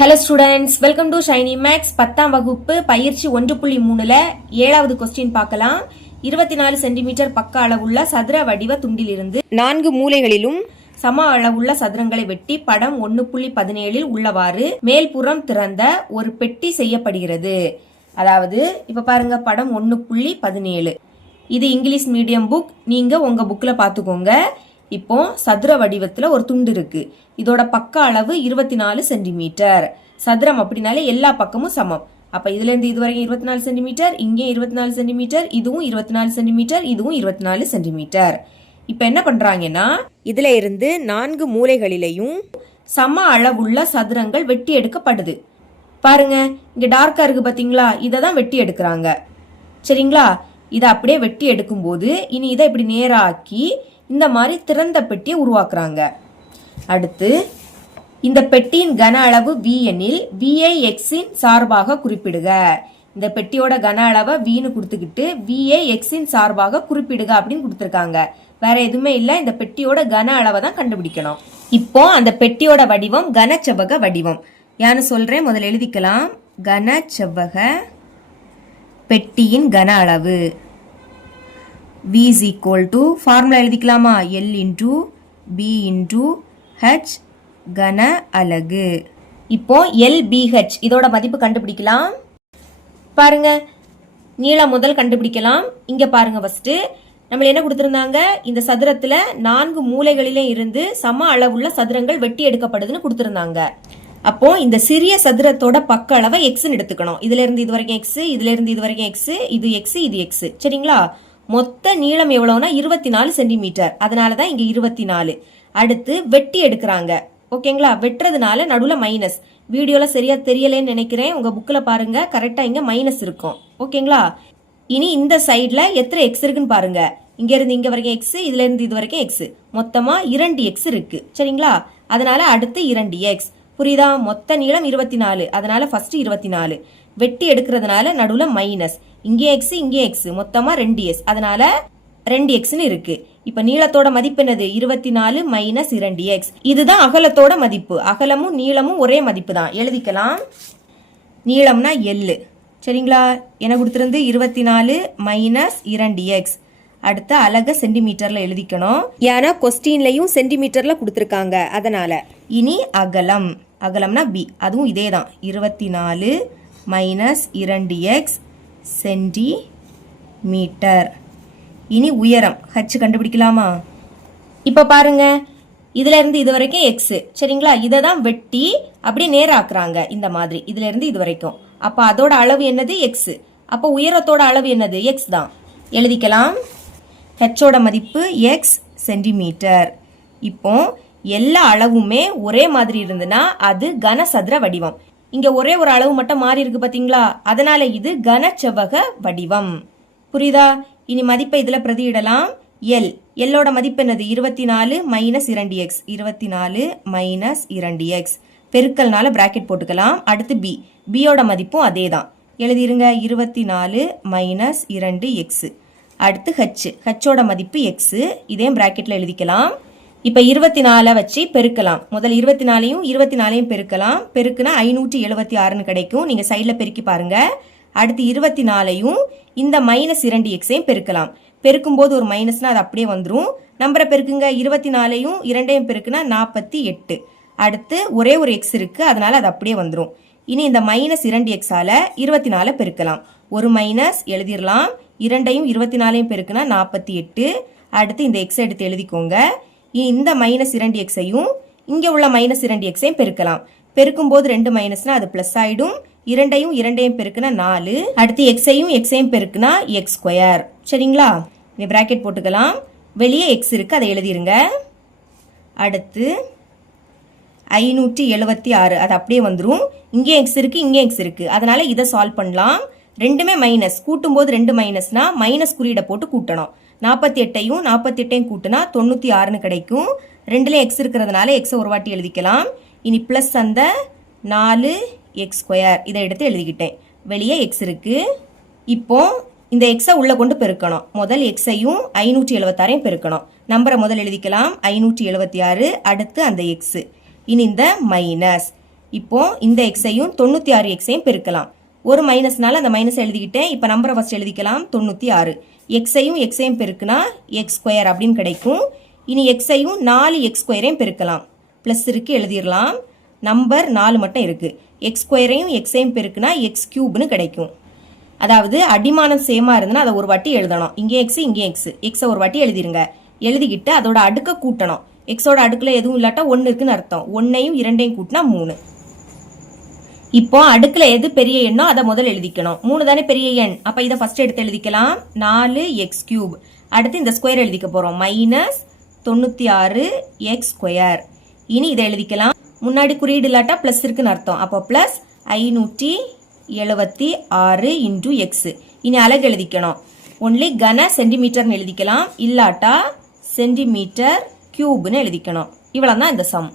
Hello students, welcome to Shiny Max 10ஆம் வகுப்பு பயிற்சி 1.3ல 7வது கொஸ்டின் பார்க்கலாம். 24 சென்டிமீட்டர் பக்க அளவுள்ள சதுர வடிவ துண்டிலிருந்து 4 மூலைகளிலும் சம அளவுள்ள சதுரங்களை வெட்டி படம் 1.17 உள்ளவாறு மேல்புறம் திறந்த ஒரு பெட்டி செய்யப்படுகிறது. அதாவது இப்ப பாருங்க படம் 1.17. இது இங்கிலீஷ் மீடியம் புக், நீங்க உங்க புக்ல பாத்துக்கோங்க. இப்போ சதுர வடிவத்துல ஒரு துண்டு இருக்கு. இதோட பக்க அளவு 24 சென்டிமீட்டர். சதுரம் அப்படினாலே எல்லா பக்கமும் சமம். அப்ப இதுல இருந்து இது வரைக்கும் 24 சென்டிமீட்டர், இங்கே 24 சென்டிமீட்டர், இதுவும் 24 சென்டிமீட்டர், இதுவும் 24 சென்டிமீட்டர். இப்ப என்ன பண்றாங்கன்னா இதுல இருந்து 4 மூலைகளிலையும் சம அளவுள்ள சதுரங்கள் வெட்டி எடுக்கப்படுது. பாருங்க இங்க டார்க்கா இருக்கு பாத்தீங்களா, இதை தான் வெட்டி எடுக்கிறாங்க. சரிங்களா, இதை அப்படியே வெட்டி எடுக்கும்போது இனி இதை இப்படி நேராக்கி இந்த மாதிரி திறந்த பெட்டியை உருவாக்குறாங்க. அடுத்து இந்த பெட்டியின் கன அளவு V எனில் VI Xஇன் சார்பாக குறிப்பிடுக. இந்த பெட்டியோட கன அளவை Vன்னு கொடுத்துக்கிட்டு VI Xஇன் சார்பாக குறிப்பிடுக அப்படின்னு கொடுத்துருக்காங்க. வேற எதுவுமே இல்லை, இந்த பெட்டியோட கன அளவை தான் கண்டுபிடிக்கணும். இப்போ அந்த பெட்டியோட வடிவம் கனச்செவ்வக வடிவம். யான்னு சொல்றேன், முதல்ல எழுதிக்கலாம். கனச்செவ்வக பெட்டியின் கன அளவு V is equal to formula எழுதிக்கலாமா, L into B into H கன அலகு. இப்போ LBH இதோட மதிப்பு கண்டுபிடிக்கலாம். பாருங்க நீளம் முதல் கண்டுபிடிக்கலாம். இங்க பாருங்க ஃபர்ஸ்ட் நம்ம என்ன கொடுத்திருந்தாங்க, இந்த சதுரத்துல 4 மூலைகளிலே இருந்து சம அளவுள்ள சதுரங்கள் வெட்டி எடுக்கப்படுதுன்னு கொடுத்திருந்தாங்க. அப்போ இந்த சிறிய சதுரத்தோட பக்க அளவை எக்ஸ்ன்னு எடுத்துக்கணும். இதுல இருந்து இது வரைக்கும் எக்ஸ், இதுல இருந்து இது வரைக்கும் எக்ஸ், இது எக்ஸ், இது எக்ஸ். சரிங்களா, மொத்த நீளம் எவ்வளவுனா 24 சென்டிமீட்டர். அதனாலதான் இங்க 24. அடுத்து வெட்டி எடுக்கிறாங்க. ஓகேங்களா, வெட்டுறதுனால நடுவுல மைனஸ். வீடியோல சரியா தெரியலன்னு நினைக்கிறேன், உங்க புக்ல பாருங்க, கரெக்டா இங்க மைனஸ் இருக்கும். ஓகேங்களா, இனி இந்த சைட்ல எத்தனை எக்ஸ் இருக்குன்னு பாருங்க. இங்க இருந்து இங்க வரைக்கும் எக்ஸ், இதுல இருந்து இது வரைக்கும் எக்ஸ், மொத்தமா 2 எக்ஸ் இருக்கு. சரிங்களா, அதனால அடுத்து 2 எக்ஸ். புரியுதா, மொத்த நீளம் 24, அதனால ஃபர்ஸ்ட் 24. வெட்டி எடுக்கிறதுனால நடுவுல மைனஸ். இங்கே எக்ஸ், இங்கே எக்ஸ், மொத்தமா 2x, அதனால 2xன்னு இருக்கு. இப்ப நீளத்தோட மதிப்பு என்னது, 24 மைனஸ் 2x. இதுதான் அகலத்தோட மதிப்பு. அகலமும் நீளமும் ஒரே மதிப்பு தான், எழுதிக்கலாம். நீளம்னா L. சரிங்களா, என்ன கொடுத்திருந்து 24 மைனஸ் 2x. அடுத்த அலக சென்டிமீட்டர்ல எழுதிக்கணும், ஏன்னா கொஸ்டின்லயும் சென்டிமீட்டர்ல கொடுத்திருக்காங்க, அதனால. இனி அகலம், அகலம்னா B, அதுவும் இதே தான், 24 மைனஸ் 2x சென்டிமீட்டர். இனி உயரம் H கண்டுபிடிக்கலாமா. இப்ப பாருங்க இதுல இருந்து இது வரைக்கும் எக்ஸ். சரிங்களா, இதை தான் வெட்டி அப்படியே நேராக்குறாங்க இந்த மாதிரி, இதுல இருந்து இது வரைக்கும். அப்ப அதோட அளவு என்னது, எக்ஸ். அப்ப உயரத்தோட அளவு என்னது, எக்ஸ் தான், எழுதிக்கலாம். ஹெச்சோட மதிப்பு எக்ஸ் சென்டிமீட்டர். இப்போ எல்லா அளவுமே ஒரே மாதிரி இருந்துன்னா அது கனசதுர வடிவம். இங்க ஒரே ஒரு அளவு மட்டும் மாறி இருக்கு பாத்தீங்களா, அதனால இது கனச்செவ்வக வடிவம். புரியுதா, இனி மதிப்பை இதுல பிரதியிடலாம். எல், எல்லோட மதிப்பு என்னது, 24 minus 2x, 24 minus 2x. பெருக்கல்னால bracket போட்டுக்கலாம். அடுத்து பி, பியோட மதிப்பும் அதே தான், எழுதிருங்க, 24 மைனஸ் 2x. அடுத்து ஹெச், ஹெச்சோட மதிப்பு எக்ஸ், இதே பிராக்கெட்ல எழுதிக்கலாம். இப்ப 24 வச்சு பெருக்கலாம். முதல் 24யும் 24யும் பெருக்கலாம். பெருக்குனா 576ன்னு கிடைக்கும். நீங்க சைட்ல பெருக்கி பாருங்க. அடுத்து 24யும் இந்த மைனஸ் 2xையும் பெருக்கலாம். பெருக்கும் போது ஒரு மைனஸ்னா அது அப்படியே வந்துடும். நம்பரை பெருக்குங்க, 24யும் 2யும் பெருக்குனா 48. அடுத்து ஒரே ஒரு எக்ஸ் இருக்கு, அதனால அது அப்படியே வந்துடும். இனி இந்த மைனஸ் 2xால 24 பெருக்கலாம். ஒரு மைனஸ் எழுதிடலாம். 2யும் 24யும் பெருக்குனா 48. அடுத்து இந்த எக்ஸ் எடுத்து எழுதிக்கோங்க. இந்த மைனஸ் 2xையும் இங்க உள்ள மைனஸ் 2xையும் பெருக்கலாம். பெருக்கும் போது 2 மைனஸ்னா அது பிளஸ் ஆயிடும். 2யும் 2யும் பெருக்குனா 4. அடுத்து எக்ஸையும் எக்ஸையும் பெருக்குனா எக்ஸ் ஸ்கொயர். சரிங்களா, இந்த பிராக்கெட் போட்டுக்கலாம். வெளியே எக்ஸ் இருக்கு, அதை எழுதிருங்க. அடுத்து 576, அது அப்படியே வந்துடும். இங்கே எக்ஸ் இருக்கு, இங்கே எக்ஸ் இருக்கு, அதனால இதை சால்வ் பண்ணலாம். ரெண்டுமே மைனஸ், கூட்டும் போது 2 மைனஸ்னா மைனஸ் குறியீடை போட்டு கூட்டணும். 48யும் 48யும் கூட்டினா 96ன்னு கிடைக்கும். ரெண்டுல எக்ஸ் இருக்கிறதுனால எக்ஸை ஒரு வாட்டி எழுதிக்கலாம். இனி பிளஸ் அந்த 4x ஸ்கொயர், இதை எடுத்து எழுதிக்கிட்டேன். வெளியே எக்ஸ் இருக்கு. இப்போ இந்த எக்ஸை உள்ள கொண்டு பெருக்கணும். முதல் எக்ஸையும் 576யும் பெருக்கணும். நம்பரை முதல் எழுதிக்கலாம், 576. அடுத்து அந்த எக்ஸ். இனி இந்த மைனஸ் இப்போ இந்த எக்ஸையும் 96 எக்ஸையும் பெருக்கலாம். ஒரு மைனஸ்னால அந்த மைனஸ் எழுதிக்கிட்டேன். இப்போ நம்பரை ஃபர்ஸ்ட் எழுதிக்கலாம். 96 எக்ஸையும் எக்ஸையும் பெருக்குனா எக்ஸ் ஸ்கொயர் அப்படின்னு கிடைக்கும். இனி எக்ஸையும் 4 எக்ஸ் ஸ்கொயரையும் பெருக்கலாம். ப்ளஸ் இருக்கு, எழுதிடலாம். நம்பர் 4 மட்டும் இருக்கு. எக்ஸ் ஸ்கொயரையும் எக்ஸையும் பெருக்குனா எக்ஸ் கியூப்னு கிடைக்கும். அதாவது அடிமானம் சேமா இருந்ததுன்னா அதை ஒரு வாட்டி எழுதணும். இங்கே எக்ஸ் இங்கே எக்ஸ், எக்ஸை ஒரு வாட்டி எழுதிருங்க. எழுதிக்கிட்டு அதோட அடுக்க கூட்டணும். எக்ஸோட அடுக்குல எதுவும் இல்லாட்டா 1 இருக்குன்னு அர்த்தம். 1ஐயும் 2ஐயும் கூட்டினா 3. இப்போ அடுக்குல எது பெரிய எண்ணோ அதை முதல் எழுதிக்கணும். 3 தானே பெரிய எண். அப்ப இதை ஃபர்ஸ்ட் எடுத்து எழுதிக்கலாம். 4 எக்ஸ் கியூப். அடுத்து இந்த ஸ்கொயர் எழுதிக்க போறோம். Minus 96 X square. இனி இதை எழுதிக்கலாம். முன்னாடி குறியீடு இல்லாட்டா பிளஸ் இருக்குன்னு அர்த்தம். அப்போ பிளஸ் 576 இன்டூ எக்ஸ். இனி அலகு எழுதிக்கணும். ஒன்லி கன சென்டிமீட்டர்னு எழுதிக்கலாம். இல்லாட்டா சென்டிமீட்டர் கியூப்னு எழுதிக்கணும். இவ்வளவுதான் இந்த சம்.